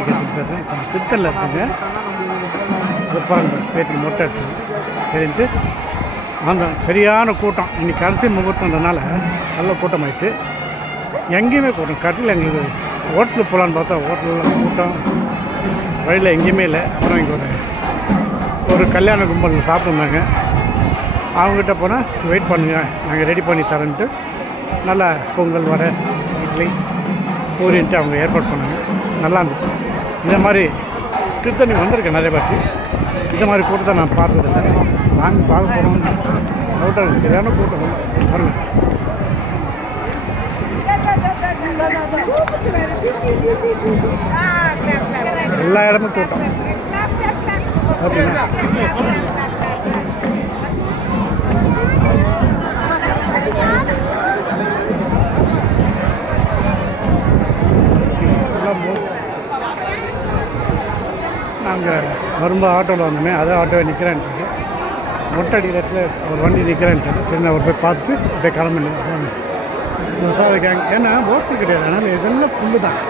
அடிக்கிறதுக்கு பேசுகிறேன். இப்போ திருத்தலில் இருக்குங்க. பாருங்க பேட்டி மொட்டை அடிச்சு சரின்ட்டு வந்தோம். சரியான கூட்டம். இன்றைக்கி கடைசி முகூர்த்தன்றதுனால நல்ல கூட்டம் ஆகிடுச்சு. எங்கேயுமே கூட்டம் கட்டில். எங்களுக்கு ஹோட்டலுக்கு போகலான்னு பார்த்தா ஹோட்டலில் கூட்டம் வழியில் எங்கேயுமே இல்லை. அப்புறம் இங்கே ஒரு கல்யாண கும்பல் சாப்பிட்ருந்தாங்க. அவங்ககிட்ட போனால் வெயிட் பண்ணுங்க, நாங்கள் ரெடி பண்ணி தரேன்ட்டு நல்லா பொங்கல் வடை இட்லி பூரின்ட்டு அவங்க ஏற்பாடு பண்ணாங்க. நல்லா இருந்துச்சு. இந்த மாதிரி திருத்தணி வந்திருக்கேன் நிறைய பேருக்கு. இந்த மாதிரி கூட்டத்தை நான் பார்த்ததில்லை. நாங்கள் பார்க்க போகிறோம்னு டவுட்டாக சரியான கூட்டம் பாருங்கள். எல்லா இடமும் கூட்டம் ஓகேங்களா. நாங்கள் வரும்போது ஆட்டோவில் வந்தோமே, அதே ஆட்டோவை நிற்கிறேன்ட்டு மொட்டை அடிக்கிறதுல ஒரு வண்டி நிற்கிறேன்ட்டு சரி நான் ஒரு போய் பார்த்துட்டு அப்படியே கிளம்பினேன். சார் கேங் ஏன்னா போட்டு கிடையாது, அதனால் இதெல்லாம் புல்லு தான்.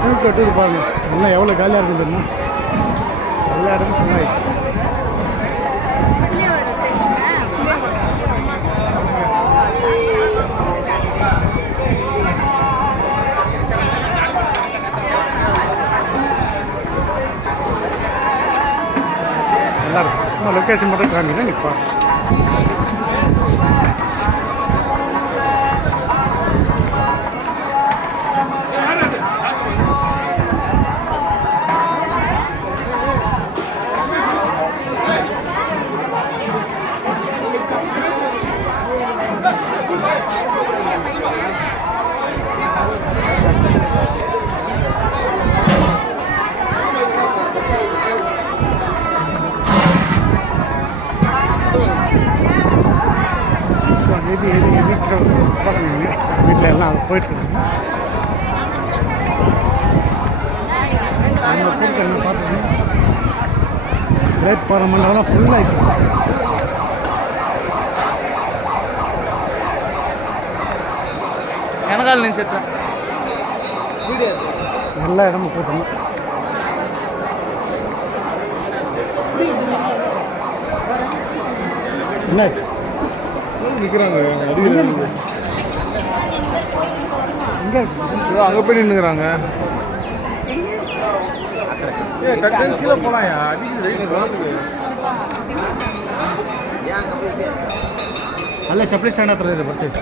புல் கட்டுது பாருங்கள். எல்லாம் எவ்வளோ காலியாக இருக்குது தெரியுமா? எல்லா இடமும் ஃபுல்லாகிடுச்சு. நல்லாயிருக்கும். நம்ம லொக்கேஷன் மட்டும் காமிக்கிறேன் நிற்பாங்க. வீட்டில் எல்லாம் அது போயிட்டுருக்கு. அந்த கூட்டம் என்ன பார்த்தீங்கன்னா லேட் போகிற மண்டபம்லாம் ஃபுல்லாகிட்டு எனக்கால் நினச்சிட்டேன். எல்லா இடமும் கூட்டம். என்னாச்சு நிற்கிறாங்க அங்கே போய் நின்றுக்கிறாங்க. கீழே போகலாம்யா ಅಲ್ಲೇ ಚಪ್ಪಲಿ ಸ್ಟ್ಯಾಂಡ್ ಹತ್ರ ಇದೆ ಬರ್ತೀವಿ.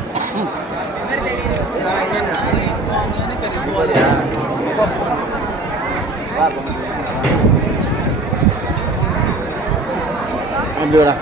அப்படியோட